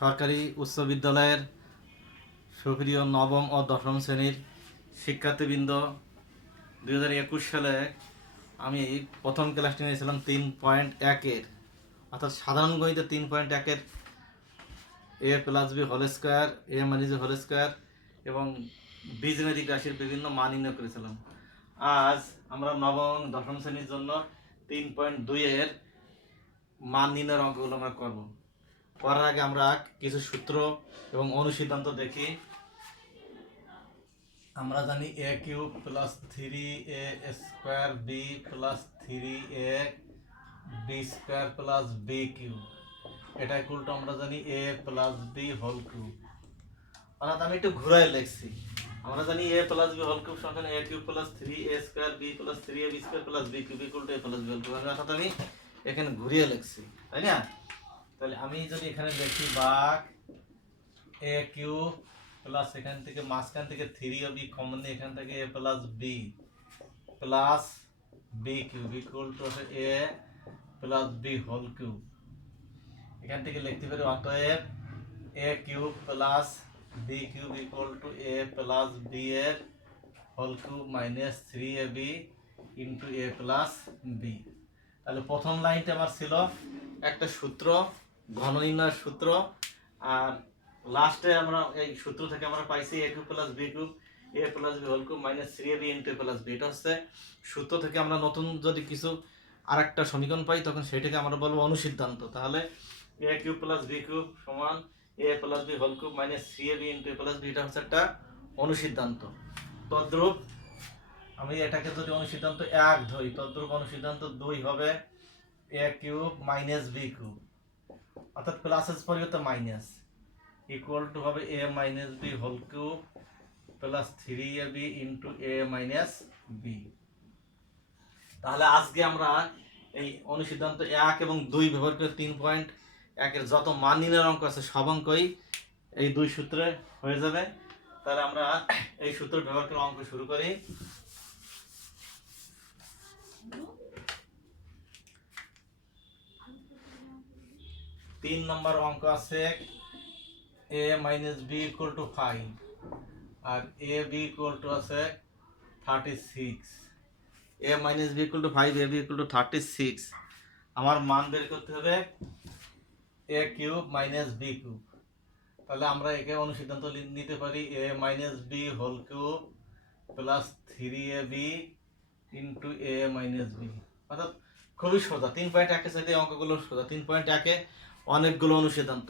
সরকারি উচ্চ বিদ্যালয়ের সুপ্রিয় নবম ও দশম শ্রেণীর শিক্ষার্থীবৃন্দ, 2021 সালে আমি প্রথম ক্লাসটি নিয়েছিলাম 3.1-এর, অর্থাৎ সাধারণ গণিতে 3.1-এর এ প্লাস বি হোল স্কোয়ার, এ মাইনাস হোল স্কোয়ার এবং বীজগণিতিক রাশির বিভিন্ন মান নির্ণয় করেছিলাম। আজ আমরা নবম দশম শ্রেণীর জন্য 3.2-এর মান নির্ণয়ের অঙ্কগুলো আমরা করব। করার আগে আমরা কিছু সূত্র এবং অনুসিদ্ধান্ত দেখি। আমরা জানি a cube plus 3a square b plus 3a b square plus B cube, এটা ইকুয়াল টু আমরা জানি a plus B whole cube. অর্থাৎ আমি একটু ঘুরাই লিখছি। আমরা জানি a plus B whole cube সমান a cube plus 3a square b plus 3a b square plus B cube equal to a plus B whole cube. অর্থাৎ আমি এখানে ঘুরিয়ে লিখছি, তাই না? তাহলে আমি যদি এখানে লিখি বাক এ কিউব প্লাস এখান থেকে মাঝখান থেকে 3a বি কমন নিয়ে এখান থেকে a plus B cube equal to a plus B whole cube. এখান থেকে লিখতে পারি অতএব a cube plus B cube equal to a plus B এর whole cube minus 3ab into এ প্লাস বি। তাহলে প্রথম লাইনটা আমার ছিল একটা সূত্র, ঘন নির্ণয়ের সূত্র, আর লাস্টে আমরা এই সূত্র থেকে আমরা পাইছি a cube plus B cube a plus B whole cube minus 3ab into A plus b. এটা হচ্ছে সূত্র থেকে আমরা নতুন যদি কিছু আরেকটা সমীকরণ পাই তখন সেটাকে আমরা বলবো অনুসিদ্ধান্ত। তাহলে a cube plus B cube সমান a plus B whole cube minus 3ab into A plus b, এটা হচ্ছে একটা অনুসিদ্ধান্ত। তদ্রূপ আমি এটাকে যদি অনুসিদ্ধান্ত 1 ধরি, তদ্রূপ অনুসিদ্ধান্ত 2 হবে a cube minus b cube, অর্থাৎ প্লাসের পরিবর্তে মাইনাস, ইকুয়াল টু হবে a minus B whole cube plus 3ab into a minus b. তাহলে আজকে আমরা এই অনুসিদ্ধান্ত 1 এবং 2 ব্যবহার করে 3.1-এর যত মান নির্ণয়ের অঙ্ক আছে সব অঙ্কই এই দুই সূত্রে হয়ে যাবে। তাহলে আমরা এই সূত্র ব্যবহার করে অঙ্ক শুরু করি। 3 নম্বর অঙ্ক আছে a minus B equal to 5 আর এ বি ইকুয়াল টু আছে 36। a minus B equal to 5, a b equal to 36। আমার মান বের করতে হবে a cube minus b cube. তাহলে আমরা একে অনুসিদ্ধান্ত নিতে পারি a minus B whole cube plus 3ab into a minus b. অর্থাৎ খুবই সোজা। 3.1-এর সাথে অঙ্কগুলো সোজা। 3.1-এ অনেকগুলো অনুসিদ্ধান্ত,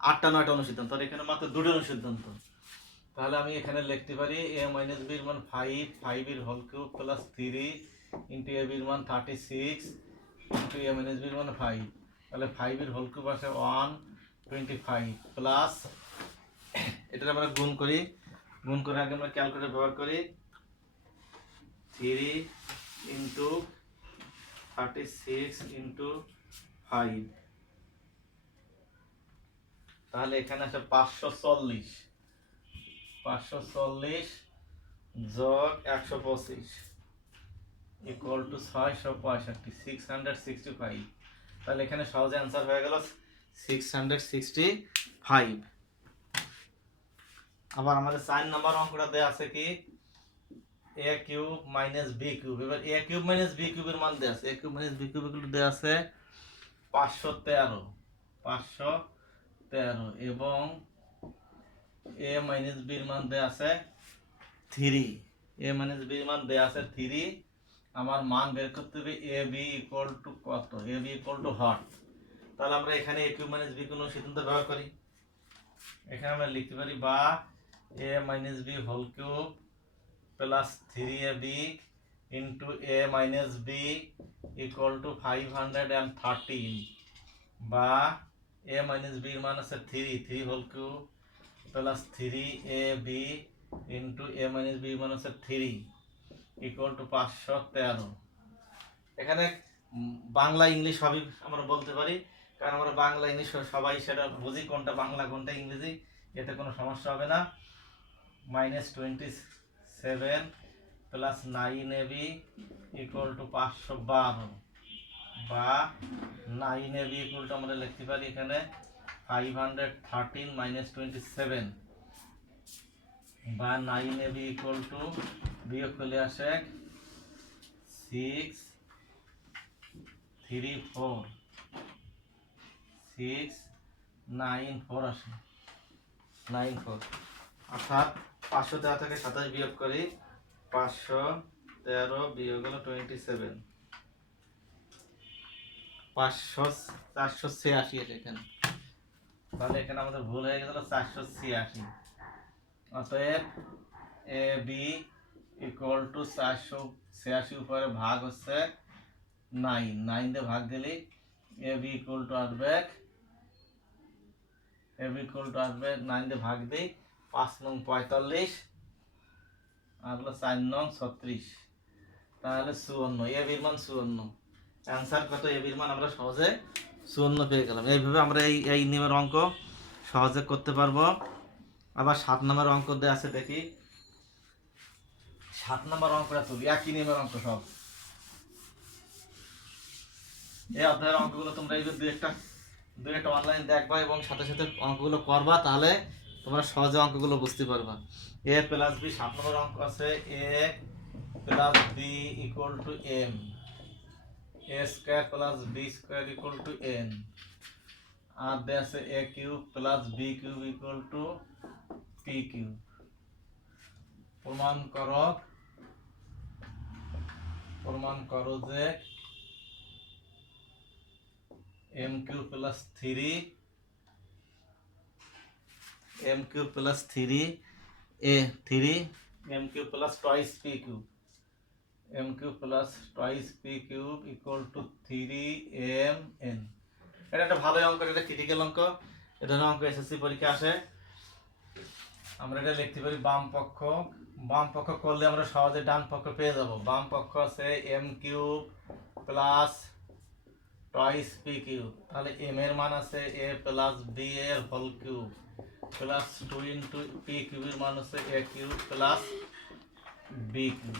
8টা-9টা অনুসিদ্ধান্ত, আর এখানে মাত্র 2টা অনুসিদ্ধান্ত। তাহলে আমি এখানে লিখতে পারি এ মাইনাস বির মান 5 এর হোল কিউব প্লাস 3 ইন্টু এ বির মান 36 ইন্টু এ মাইনাস বির মান 5। তাহলে 5 এর হোল কিউব আসে 125 প্লাস এটা আমরা গুণ করি। গুণ করে আগে আমরা ক্যালকুলেটর ব্যবহার করি 3 ইন্টু 36 ইন্টু 5। তাহলে এখানে আছে 540 যোগ 125 ইকুয়াল টু 665, 665। তাহলে এখানে সহজে অ্যান্সার হয়ে গেল 665। আবার আমাদের 4 নম্বর অঙ্কটা দেয়া আছে কি এ কিউব মাইনাস বি কিউব। এবার এ কিউব মাইনাস বি কিউবের মান দেয়া আছে, এ কিউব মাইনাস বি কিউবের গুলো দেয়া আছে 513 এবং এ মাইনাস বির মান দেয়া আছে 3। এ মাইনাস বির মান দেয়া আছে 3। আমার মান বের করতে হবে এ বি ইকুয়াল টু কত, এ বি ইকুয়াল টু হট। তাহলে আমরা এখানে এ কিউব মাইনাস বি কোনো সিদ্ধান্ত ব্যবহার করি। এখানে আমরা লিখতে পারি বা a minus B whole cube plus 3ab into a minus B equal to 513, বা এ মাইনাস বির মান আছে 3 whole cube plus 3ab into a minus b মান আছে 3 ইকুয়াল টু 513। এখানে বাংলা ইংলিশ সবই আমরা বলতে পারি, কারণ আমরা বাংলা ইংলিশ সবাই সেটা বুঝি কোনটা বাংলা কোনটা ইংরেজি, এতে কোনো সমস্যা হবে না। -27 প্লাস 9ab ইকুয়াল টু 512, বা 9ab ইকুয়াল টু আমরা লিখতে পারি এখানে 513 minus 27 বা 9ab equal to বিয়োগ করলে আসে 6 3 4 6 9 4 আসে 9 4 অর্থাৎ 513 থেকে 27 বিয়োগ করি 513 বিয়োগ হলো 27 486 আছে এখানে, তাহলে এখানে আমাদের ভুল হয়ে গেল 486। অতএব এ বি ইকুয়াল টু 486 উপরে ভাগ হচ্ছে 9 9 দিয়ে ভাগ দিলে এ বি ইকুয়াল টু আসবে 9 দিয়ে ভাগ দিই 5 নং 45 আর হলো 4 নং 36, তাহলে 54 এ বির মান 54। অ্যান্সার কত? এ বির মান আমরা সহজে 54 পেয়ে গেলাম। এইভাবে আমরা এই নিয়মের অঙ্ক সহজে করতে পারবো। আবার 7 নম্বর অঙ্ক দেওয়া আছে, দেখি 7 নম্বর অঙ্কটা তুলি, একই নিয়মের অঙ্ক সব। এই অধ্যায়ের অঙ্কগুলো তোমরা এই দুই একটা অনলাইন দেখবা এবং সাথে সাথে অঙ্কগুলো করবা, তাহলে তোমরা সহজে অঙ্কগুলো বুঝতে পারবা। এ প্লাস বি 7 নম্বর অঙ্ক আছে, এ plus b equal to m, a square plus B square equal to n, আর দেয়া আছে এ cube plus B cube equal to p cube. প্রমাণ করো যে m cube plus 3 m cube plus 3 a 3 m cube plus twice P cube, m cube plus twice P cube equal to 3 m n. এটা একটা ভালো অঙ্ক, এটা critical অঙ্ক, এটা অঙ্ক এসএসসি পরীক্ষা আসে। আমরা এটা লিখতে পারি বাম পক্ষ করলে আমরা সহজে ডান পক্ষ পেয়ে যাব। বাম পক্ষ আছে M cube plus twice P cube, তাহলে এম এর মান আছে এ প্লাস বি এর whole cube plus 2 into P কিউবের মান আছে এ কিউব প্লাস বি কিউব।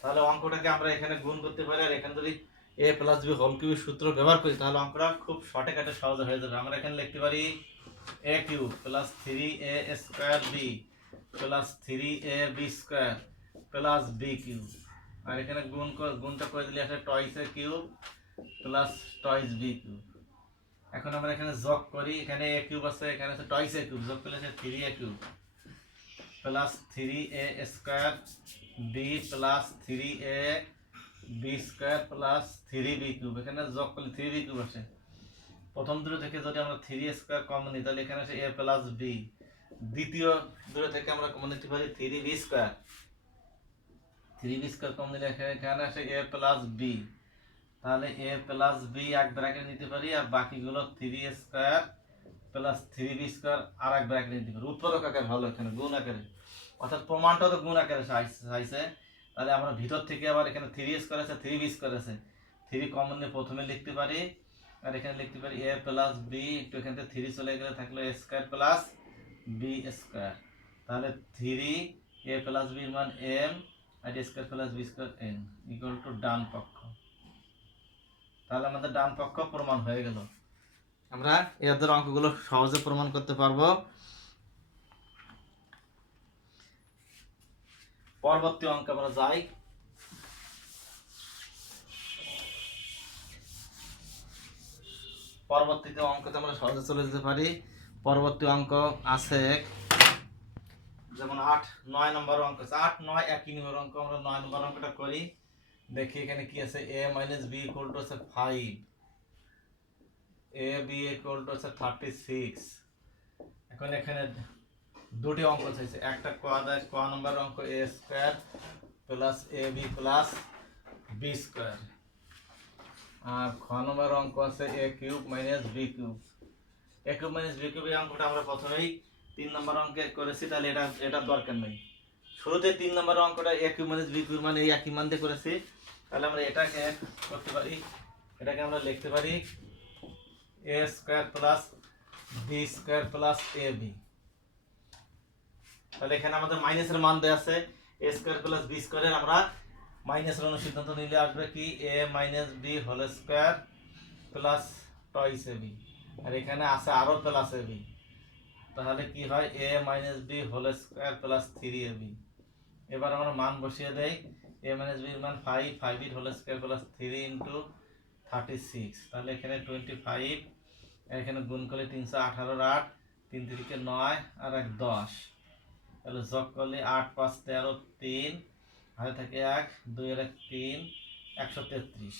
তাহলে অঙ্কটাকে আমরা এখানে গুণ করতে পারি, আর এখানে যদি এ প্লাস বি হোল কিউবের সূত্র ব্যবহার করি তাহলে অঙ্কটা খুব শর্টকাটে সহজে হয়ে যাবে। আমরা এখানে লিখতে পারি a cube plus 3a square B plus 3a B square plus B cube, আর এখানে গুণটা করে দিলে আসে twice a cube plus twice b cube. এখন আমরা এখানে যোগ করি, এখানে এ কিউব আছে, এখানে আছে টুয়াইস এ কিউব, যোগ করলে আছে 3a cube plus 3a square B plus 3a B square plus 3b cube, এখানে যোগ করলে 3b কিউব আসে। প্রথম দুটো থেকে যদি আমরা 3a স্কয়ার কমন নিই তাহলে এখানে আসে a প্লাস b, দ্বিতীয় দুটো থেকে আমরা কমন নিতে পারি 3b square, 3b square common নিলে এখানে আসে a প্লাস b, তাহলে a প্লাস b এক ব্র্যাকেট নিতে পারি, আর বাকিগুলো 3a square plus 3b square আর এক ব্র্যাকেট নিতে পারি। উৎপাদক আকার ভালো, এখানে গুণ আকারে, অর্থাৎ প্রমাণটা তো গুণ আকারে চাইছে। তাহলে আমরা ভিতর থেকে আবার এখানে 3a স্কয়ার আছে 3b স্কয়ার আছে, 3 কমন নিয়ে প্রথমে লিখতে পারি, আর এখানে লিখতে পারি a প্লাস b, একটু এখান থেকে 3 চলে গেলে থাকলো a square plus b square, তাহলে 3a প্লাস b এর মান m আর a square plus b square n equal to ডান পক্ষ। তাহলে আমাদের ডান পক্ষ প্রমাণ হয়ে গেল। আমরা এদের অঙ্কগুলো সহজে প্রমাণ করতে পারবো। পরবর্তী অঙ্কে আমরা যাই। পরবর্তীতে অঙ্কতে আমরা সহজে চলে যেতে পারি। পরবর্তী অঙ্ক আছে যেমন 8-9 নম্বর অঙ্ক আছে, 8-9 একই নিয়মের অঙ্ক। আমরা 9 নম্বর অঙ্কটা করি, দেখি এখানে কি আছে। a minus B equal to আছে 5, a b ইকুয়াল টু আছে 36। এখন এখানে দুটি অঙ্ক চাইছে, একটা ক নম্বর অঙ্ক a square plus ab plus b square, আর খ নম্বর অঙ্ক আছে a cube minus b cube. a cube minus b cube এই অঙ্কটা আমরা প্রথমেই 3 নম্বর অঙ্কে করেছি, তাহলে এটা দরকার নেই। শুরুতে 3 নম্বর অঙ্কটা a cube minus b cube মানে এই একই মান দিয়ে করেছি, তাহলে আমরা এটাকে করতে পারি, এটাকে আমরা লিখতে পারি a square plus b square plus ab। তাহলে এখানে আমাদের মাইনাসের মান দেয়া আছে, a স্কয়ার প্লাস b স্কয়ারের আমরা মাইনাসের অনুসিদ্ধান্ত নিলে আসবে কি a minus b whole square plus twice ab। আর এখানে আছে আরো প্লাস এ বি, তাহলে কি হয় এ minus B whole square plus three a b. এবার আমরা মান বসিয়ে দেই, এ মাইনাস বির মান 5, 5 এর হোল স্কোয়ার প্লাস 3 ইন্টু 36, তাহলে এখানে 25, এখানে গুণ করলে 318 আর 8, 3 3 9 আর 1 10, তাহলে যোগ করলে 8 5 13, 3 হাতে থাকে 1, 2 এর 1 3, 133।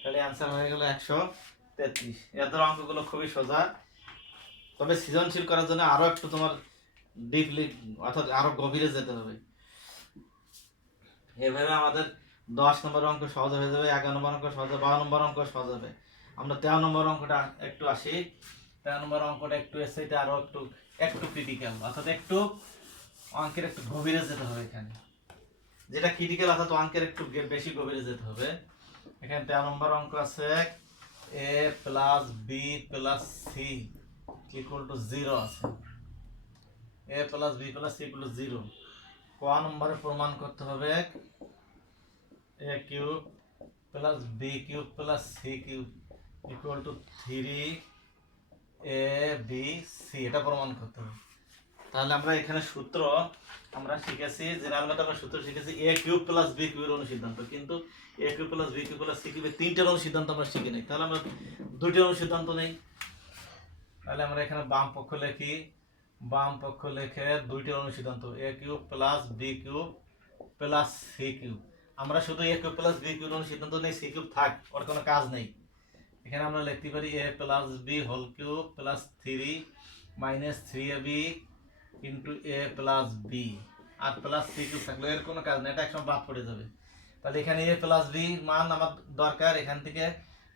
তাহলে অ্যান্সার হয়ে গেল 133। এদের অঙ্কগুলো খুবই সোজা, তবে সৃজনশীল করার জন্য আরো একটু তোমার ডিপলি অর্থাৎ আরো গভীরে যেতে হবে। এভাবে আমাদের 10 নম্বর অঙ্ক সহজ হয়ে যাবে, 11 নম্বর অঙ্ক সহজ হবে, 12 নম্বর অঙ্ক সহজ হবে। আমরা 13 নম্বর অঙ্কটা একটু আসি। 13 নম্বর অঙ্কটা একটু এসে এটা আরো একটু একটু ক্রিটিক্যাল, অর্থাৎ একটু অঙ্কের একটু গভীরে যেতে হবে এখানে। যেটা ক্রিটিক্যাল অর্থাৎ অঙ্কের একটু বেশি গভীরে যেতে হবে। এখানে 13 নম্বর অঙ্ক আছে a plus B plus C equal to 0 আছে। a plus B plus C equal to 0। ক নম্বরে প্রমাণ করতে হবে a cube plus B cube plus C cube equal to 3ab C, এটা প্রমাণ করতে হবে। তাহলে আমরা এখানে সূত্র আমরা শিখেছি, জেনারেল ম্যাথে আমরা সূত্র শিখেছি a কিউব প্লাস বি কিউবের অনুসিদ্ধান্ত, কিন্তু a cube plus B cube plus সি কিউবের তিনটার অনুসিদ্ধান্ত আমরা শিখি নাই। তাহলে আমরা দুইটার অনুসিদ্ধান্ত নেই। তাহলে আমরা এখানে বাম পক্ষ লিখি, বাম পক্ষ লিখে দুইটার অনুসিদ্ধান্ত a cube plus B cube plus C cube. আমরা শুধু a cube plus B cube অনুসিদ্ধান্ত নেই, সি কিউব থাক, ওর কোনো কাজ নেই। এখানে আমরা লিখতে পারি a plus B whole cube plus 3 minus 3ab into A plus B, আর প্লাস সি কিউব থাকলে এর কোনো কাজ নেই, এটা একসময় বাদ পড়ে যাবে। তাহলে এখানে এ প্লাস বি মান আমার দরকার, এখান থেকে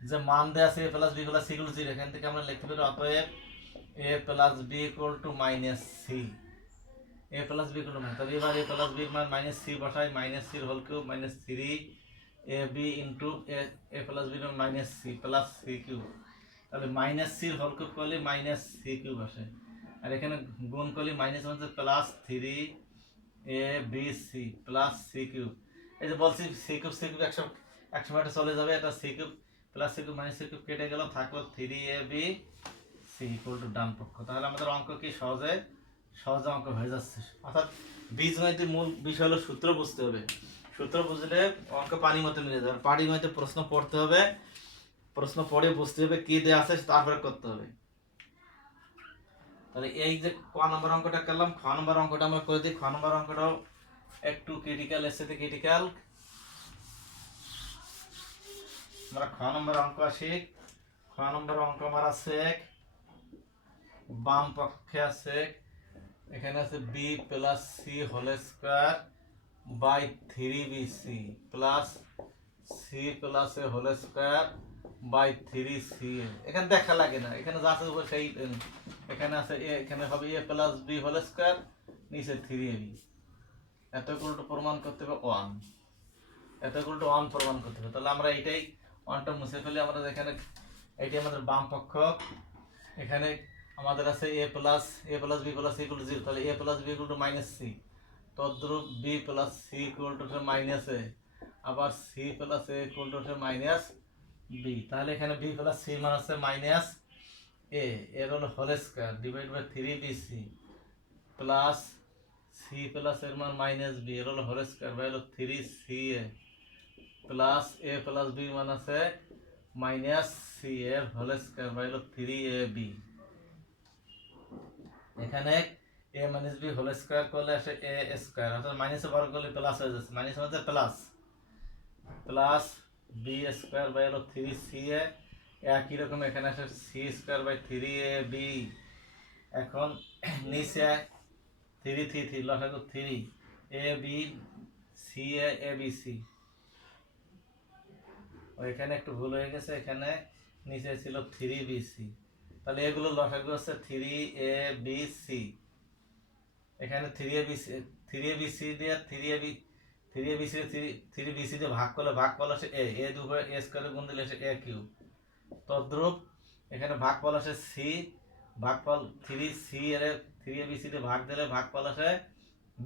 যে মান দেওয়া আছে এ plus B plus C equal to 0, এখান থেকে আমরা লিখতে পারি অতএব a plus b equal to minus c. A plus b equal to, তাহলে এবার এ প্লাস বি মান মাইনাস সি বসাই, মাইনাস সির whole cube minus 3 a b into A plus b minus c plus C cube. তাহলে minus সির whole cube করলে minus C cube আসে, আর এখানে গুণ করলে মাইনাস মানে plus 3ab plus C cube. এই যে বলছি সি কিউব একসময় চলে যাবে, এটা C cube plus C cube minus C cube কেটে গেল, থাকলো 3ab ইকুয়াল টু ডান পক্ষ। তাহলে আমাদের অঙ্ক কি সহজে অঙ্ক হয়ে যাচ্ছে। অর্থাৎ বীজগণিতের মূল বিষয় হলো সূত্র বুঝতে হবে, সূত্র বুঝলে অঙ্ক পানির মতো মিলে যাবে। পানির মতো প্রশ্ন পড়তে হবে, প্রশ্ন পড়ে বুঝতে হবে কি দেওয়া আছে, তারপরে করতে হবে। তাহলে এই যে ক নম্বর অঙ্কটা করলাম, খ নম্বর অঙ্কটা আমরা করে দিই। খ নম্বর অঙ্কটাও একটু ক্রিটিক্যাল, এর সাথে ক্রিটিক্যাল। আমরা খ নম্বর অঙ্ক আসি। খ নম্বর অঙ্ক আমার আছে, বাম পক্ষে আছে এখানে আছে B plus C whole square by 3bc plus C plus A whole square by 3ca। এখানে দেখা লাগে না, এখানে যা আছে সেই এখানে আছে, এখানে হবে এ প্লাস বি হোল স্কোয়ার, নিচে 3ab। এত গুলো প্রমাণ করতে হবে 1, এত গুলো 1 প্রমাণ করতে হবে। তাহলে আমরা এইটাই 1টা মুছে ফেলি। আমরা এখানে এইটাই আমাদের বাম পক্ষ, এখানে আমাদের আছে a plus B plus C equal to 0, তাহলে a plus b equal to minus c, তদ্রূপ b plus C equal to minus a, আবার c plus a equal to minus b. তাহলে এখানে বি প্লাস সি মান আছে minus A, এর হলো whole square divide by 3bc plus C plus এর মান মাইনাস বি, এর হলো হোল স্কয়ার বাই হলো 3ca প্লাস এ প্লাস বি মান আছে মাইনাস সি এর হোল স্কয়ার বাই হলো 3ab। এখানে a minus B whole square করলে আসে a স্কয়ার, অর্থাৎ মাইনাসে বর্গ করলে প্লাস হয়ে যাচ্ছে, মাইনাস মানে plus plus B square by হলো 3ca। একই রকম এখানে আসে সি স্কয়ার বাই 3ab। এখন নিচে 3 3 3 লসাগু 3 ab ca abc, এখানে একটু ভুল হয়ে গেছে, এখানে নিচে ছিল 3bc, তাহলে এগুলো লসাগু হচ্ছে 3abc। এখানে 3abc দিয়ে 3abc দিয়ে ভাগ করলে ভাগফল আসে a দুবার a স্কয়ারে গুণ দিলে আসে a কিউব। তদ্রূপ এখানে ভাগফল আসে c, ভাগফল 3c এর 3abc দিয়ে ভাগ দিলে ভাগফল আসে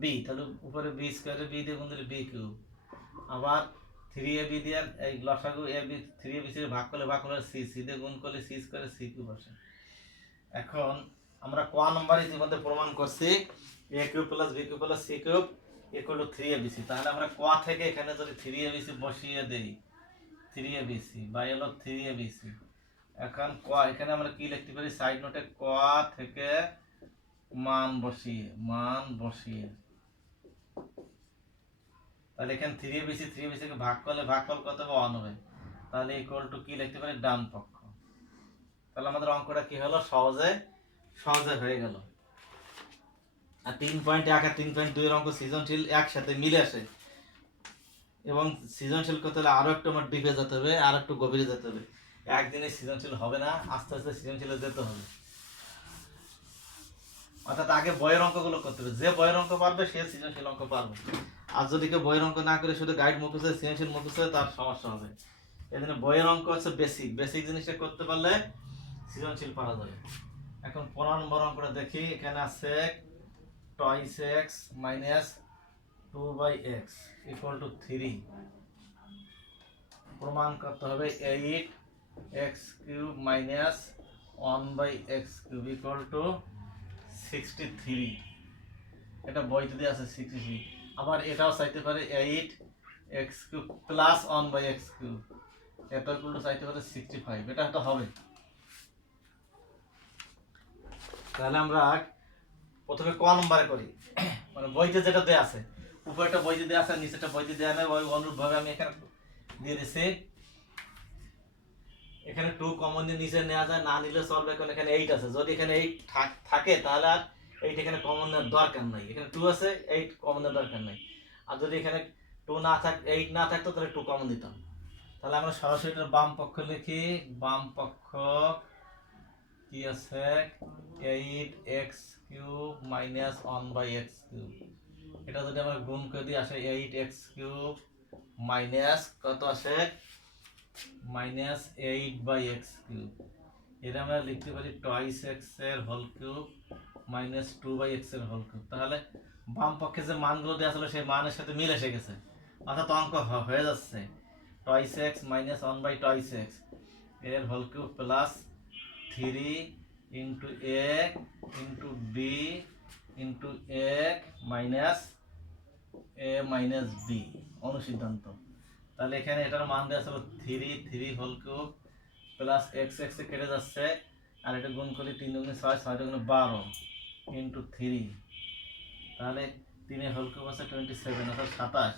b, তাহলে উপরে b স্কয়ারে b দিয়ে গুণ দিলে b কিউব। আবার 3ab দিয়ে এই লসাগু ab 3ab দিয়ে ভাগ করলে c দিয়ে গুণ করলে c স্কয়ার c কিউব আসে। এখন আমরা ক নাম্বার ইতিমধ্যে প্রমাণ করছি a cube plus b cube plus c cube equal two 3abc। তাহলে আমরা ক থেকে এখানে যদি 3abc বসিয়ে দেই 3abc বাই হলো 3abc। এখন ক এখানে আমরা কি লিখতে পারি সাইড নোটে ক থেকে মান বসিয়ে তাহলে এখানে 3abc কে ভাগ করলে ভাগফল কত হবে 1 হবে। তাহলে ইকুয়াল টু কি লিখতে পারি ডান পক্ষ। তাহলে আমাদের অঙ্কটা কি হলো সহজে হয়ে গেল। আর 3.1 আর 3.2 এর অঙ্ক সৃজনশীল একসাথে মিলে আসে এবং সৃজনশীল করতে হলে আরো একটু আমার ডিপে যেতে হবে আর একটু গভীরে যেতে হবে। একদিনে সৃজনশীল হবে না, আস্তে আস্তে সৃজনশীলে যেতে হবে। অর্থাৎ আগে বইয়ের অঙ্কগুলো করতে হবে, যে বইয়ের অঙ্ক পারবে সে সৃজনশীল অঙ্ক পারবে। আর যদি কেউ বইয়ের অঙ্ক না করে শুধু গাইড মুখস্থ সৃজনশীল মুখস্থ তার সমস্যা হবে। এই জন্য বইয়ের অঙ্ক হচ্ছে বেসিক জিনিসটা করতে পারলে সৃজনশীল পারা যাবে। এখন 15 নম্বর অঙ্কটা দেখি। এখানে আছে twice x minus 2/x equal to 3। প্রমাণ করতে হবে 8x cube minus 1/x cube equal to 63। এটা বইতে দিয়ে আছে 63। আবার এটাও চাইতে পারে 8x cube plus 1/x cube, এটা ইকুয়াল টু চাইতে পারে 65। এটা তো হবে। তাহলে আমরা প্রথমে ক নম্বরে করি, মানে বইতে যেটা দেয়া আছে, উপরেটা বইতে দেয়া আছে নিচেটা বইতে দেয়া নেই, ওই অনুরূপ ভাবে আমি এখানে দিয়ে দিছি। এখানে 2 কমন দিয়ে নিচে নেওয়া যায়, না নিলে চলবে, কারণ এখানে 8 আছে। যদি এখানে 8 থাকে তাহলে আর 8 এখানে কমন নেওয়ার দরকার নাই। এখানে 2 আছে, 8 কমন নেওয়ার দরকার নাই। আর যদি এখানে 2 না 8 না থাকতো তাহলে 2 কমন দিতাম। তাহলে আমরা সরাসরি এটার বাম পক্ষ লিখি। বাম পক্ষ কি আছে 8x cube minus 1/x cube. এটা যদি আমরা গুণ করে দিই আসে 8x কিউব মাইনাস কত আসে মাইনাস 8/x কিউব। এটা আমরা লিখতে পারি টয়েস x এর হোল কিউব মাইনাস 2/x এর হোল কিউব। তাহলে বাম পক্ষে যে মানগুলো দেওয়া ছিল সেই মানের সাথে মিল এসে গেছে, অর্থাৎ অঙ্ক হয়ে যাচ্ছে টয়েস x মাইনাস 1/টয়েস x এর whole cube plus 3 into a into b into a minus b অনুসিদ্ধান্ত। তাহলে এখানে এটার মান দেওয়া ছিল 3 হোল কিউব প্লাস x এ কেটে যাচ্ছে, আর এটা গুণ করলে 3 দুগুণে 6 6 দুগুণে 12 ইন্টু 3। তাহলে 3 হোল কিউব আছে 27 অর্থাৎ 27,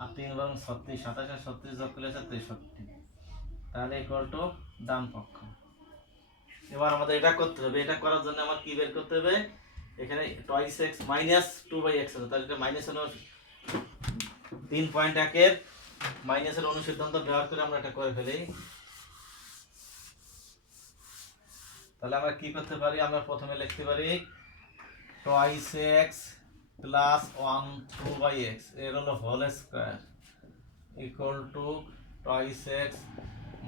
আর 3 বরং 36, 27 আর 36 যোগ করলে আছে 63। তাহলে ইকুয়াল টু ডান পক্ষ। এবার আমাদের এটা করতে হবে। এটা করার জন্য আমার কি বের করতে হবে, এখানে টয়েস x মাইনাস 2/x আছে, তাহলে এটা মাইনাস হলো 3.1 এর মাইনাসের অনুসিদ্ধান্ত ব্যবহার করে আমরা এটা করে ফেলি। তাহলে আমরা কি করতে পারি, আমরা প্রথমে লিখতে পারি টয়েস x প্লাস 2/x এর হলো whole square equal to twice x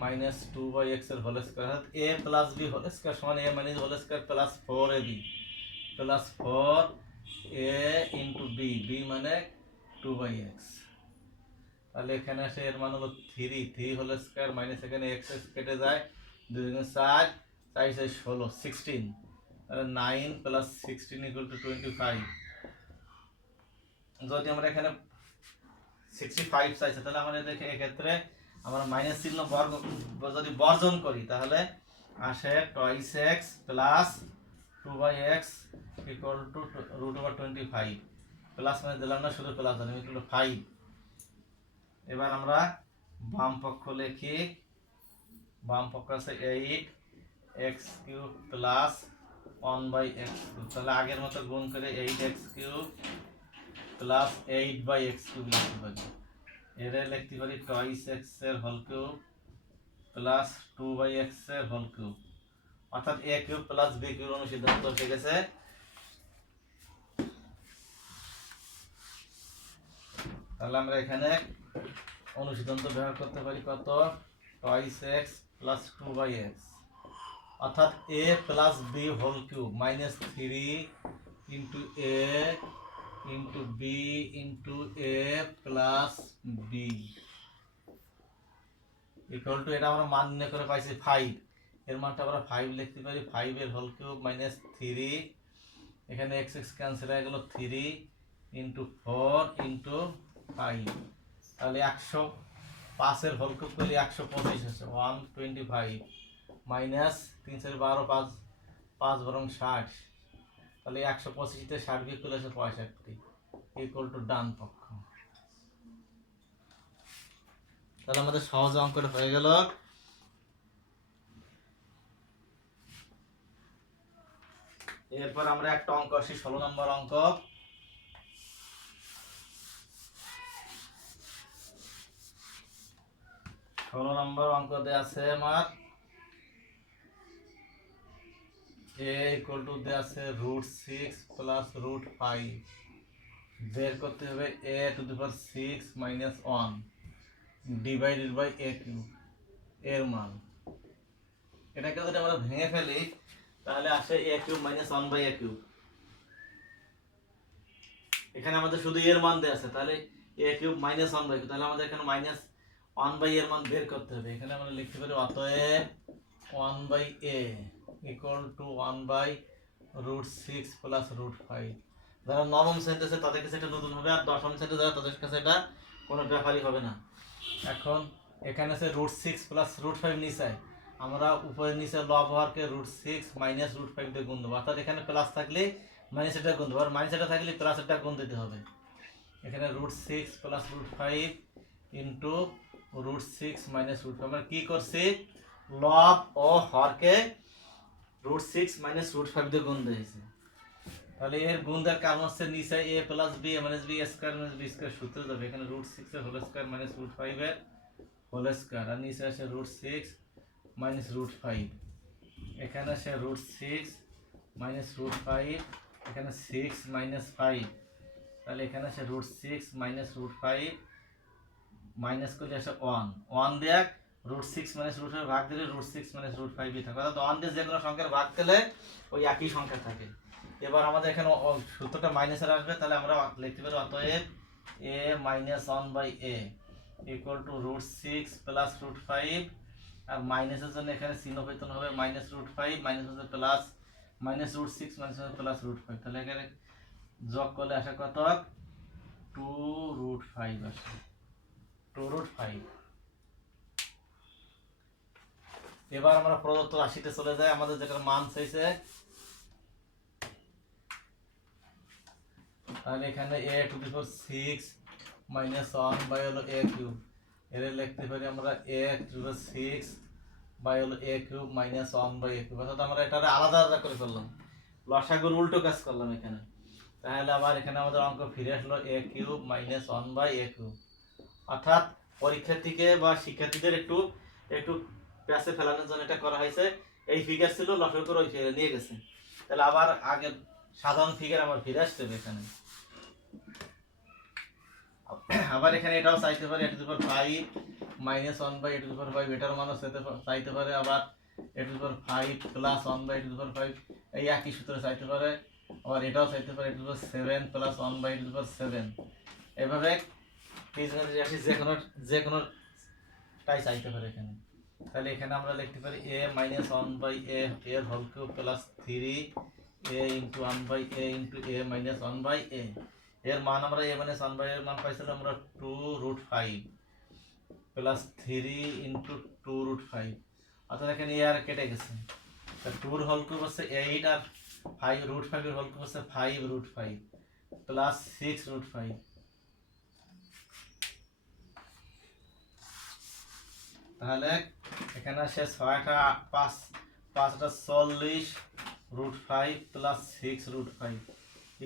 minus 2/x এর হোল স্কয়ার, অর্থাৎ a plus b whole square সমান a minus whole square plus 4ab plus 4a into b, b মানে 2/x। তাহলে এখানে আসে এর মান হলো 3 হোল স্কয়ার মাইনাস এখানে x কেটে যায় 2 গুণ 4 4 6 16 16। তাহলে 9 প্লাস 16 ইকুয়াল টু 25। যদি আমরা এখানে 65 চাইছে তাহলে আমরা দেখে এক্ষেত্রে আমরা মাইনাস চিহ্ন বর্গ যদি বর্জন করি তাহলে আসে twice x plus 2/x equal to √25। Plus মানে দিলাম না, শুধু প্লাস দিলাম ইকুয়াল টু 5। এবার আমরা বাম পক্ষ লিখি। বাম পক্ষ আছে 8x cube plus 1/x cube. তাহলে আগের মতো গুণ করে 8x cube plus 8/x cube লিখতে পারি। এর লিখতে পারি টয়েস x এর হোল কিউব প্লাস 2/x এর হোল কিউব, অর্থাৎ a cube plus b cube অনুসিদ্ধান্ত এসে গেছে। তাহলে আমরা এখানে অনুসিদ্ধান্ত ব্যবহার করতে পারি কত টয়েস x প্লাস 2/x, অর্থাৎ a plus b whole cube minus 3 into a into b into a plus b equal to এটা আমরা মান নির্ণয় করে পাইছি 5, এর মানটা আমরা 5 লিখতে পারি 5 এর হোল কিউব মাইনাস 3, এখানে x x ক্যান্সেল হয়ে গেল 3 ইন্টু 4 ইন্টু 5, তাহলে 105 এর হোল কিউব করলে 125 আছে 125 মাইনাস 3 4 12 5 5 বরং 60, তাহলে 125 তে 60 বিয়োগ করলে আছে 65 ইকুয়াল টু ডান পক্ষ। তাহলে আমাদের সহজ অঙ্কটা হয়ে গেল। এরপর আমরা একটা অঙ্ক আসি 16 নম্বর অঙ্ক। 16 নম্বর অঙ্ক দেয়া আছে আমার a ইকুয়াল টু দেয়া আছে √6 প্লাস √5, বের করতে হবে a to the power 6 minus 1 divided by a cube এর মান। এটাকে যদি আমরা ভেঙে ফেলি তাহলে আসে a cube minus 1 by a cube. এখানে আমাদের শুধু এর মান দেয়া আছে, তাহলে a cube minus 1 by cube, তাহলে আমাদের এখানে মাইনাস 1 বাই এর মান বের করতে হবে। এখানে আমরা লিখতে পারি অতএব 1 by a equal to 1 by √6 plus √5। যারা নবম সেন্টেন্সে তাদের কাছে এটা নতুন হবে, আর দশম সেন্টেন্সে যারা তাদের কাছে এটা কোনো ব্যাপারই হবে না। এখন এখানে আছে √6 প্লাস √5 নিচে, আমরা উপরে নিচে লব হওয়ারকে √6 মাইনাস √5 দিয়ে গুণ দেবো, অর্থাৎ এখানে প্লাস থাকলে মাইনাস এটা গুণ দেবো, আর মাইনাস এটা থাকলে প্লাস এটা গুণ দিতে হবে। এখানে √6 প্লাস √5 ইন্টু √6 মাইনাস √5, আমরা কি করছি লব ও হরকে √6 মাইনাস √5 দিয়ে গুণ দিয়েছি। তাহলে এর গুণ দেওয়ার কারণ হচ্ছে নিচে a plus b minus b square minus b square সূত্রে যাবে। এখানে √6 এর হোল স্কয়ার মাইনাস √5 এর হোল স্কয়ার, আর নিচে আসে √6 মাইনাস √5, এখানে আসে √6 মাইনাস √5, এখানে 6 মাইনাস 5, তাহলে এখানে আসে √6 মাইনাস √5 মাইনাস করলে আসে 1 দিয়ে √6 মাইনাস √5 ভাগ দিলে √6 মাইনাস √5 থাকে, অর্থাৎ 1 দিয়ে যে কোনো সংখ্যার ভাগ দিলে ওই একই সংখ্যা থাকে। এবার আমাদের এখানে সূত্রটা মাইনাসের আসবে, তাহলে আমরা লিখতে পারি অতএব a minus 1 by a equal to √6 plus √5, আর মাইনাসের জন্য এখানে চিহ্ন পরিবর্তন হবে মাইনাস √5 মাইনাস হচ্ছে প্লাস মাইনাস √6 মাইনাস হচ্ছে প্লাস √5, তাহলে এখানে যোগ করলে আসে কত 2√5 আসে 2√5। এবার আমরা প্রদত্ত রাশিতে চলে যাই, আমাদের যেটার মান চাইছে, তাহলে এখানে a to the power 6 minus 1 by হলো a কিউব, এর লিখতে পারি আমরা a to the power 6 by হলো a cube minus 1 by a cube, অর্থাৎ আমরা এটারে আলাদা আলাদা করে ফেললাম, লসাগুর উল্টো কাজ করলাম এখানে। তাহলে আবার এখানে আমাদের অঙ্ক ফিরে আসলো a cube minus 1 by a cube, অর্থাৎ পরীক্ষার্থীকে বা শিক্ষার্থীদের একটু একটু প্যাসে ফেলানোর জন্য এটা করা হয়েছে। এই ফিগার ছিল লসাগু করে ওই ফিগারে নিয়ে গেছে, তাহলে আবার আগে সাধারণ ফিগার আবার ফিরে আসতে হবে এখানে। আবার এখানে এটাও চাইতে পারে a to the power 5 minus 1 by a to the power 5, এটার মানও চাইতে পারে আবার a to the power 5 plus 1 by a to the power 5, এই একই সূত্রে চাইতে পারে। আবার এটাও চাইতে পারে a to the power 7 plus 1 by a to the power 7, এভাবে যে কোনো টাই চাইতে পারে এখানে। তাহলে এখানে আমরা লিখতে পারি a মাইনাস 1 বাই a এর whole cube plus 3a into 1 by a into a minus 1 by a, এর মান আমরা a মাইনাস 1 বাই এর মান পাইছিলাম আমরা 2√5 প্লাস 3 ইন্টু 2√5, অর্থাৎ এখানে a আর কেটে গেছে, 2 এর হোল কিউব হচ্ছে 8 আর 5 √5 এর হোল কিউব হচ্ছে 5√5 প্লাস 6√5, তাহলে এখানে আসে 6টা 5টা 40 √5 প্লাস 6√5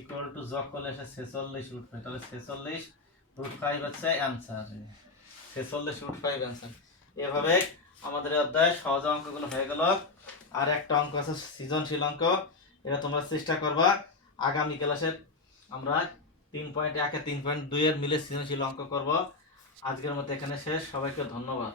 ইকুয়াল টু যোগ করলে আসে 46√5, তাহলে 46√5 হচ্ছে অ্যান্সার, 46√5 অ্যান্সার। এভাবে আমাদের অধ্যায় সহজ অঙ্কগুলো হয়ে গেল। আর একটা অঙ্ক আছে সৃজনশীল অঙ্ক, এটা তোমরা চেষ্টা করবা। আগামী ক্লাসে আমরা 3.1 3.2 এর মিলে সৃজনশীল অঙ্ক করব। আজকের মতো এখানে শেষ, সবাইকে ধন্যবাদ।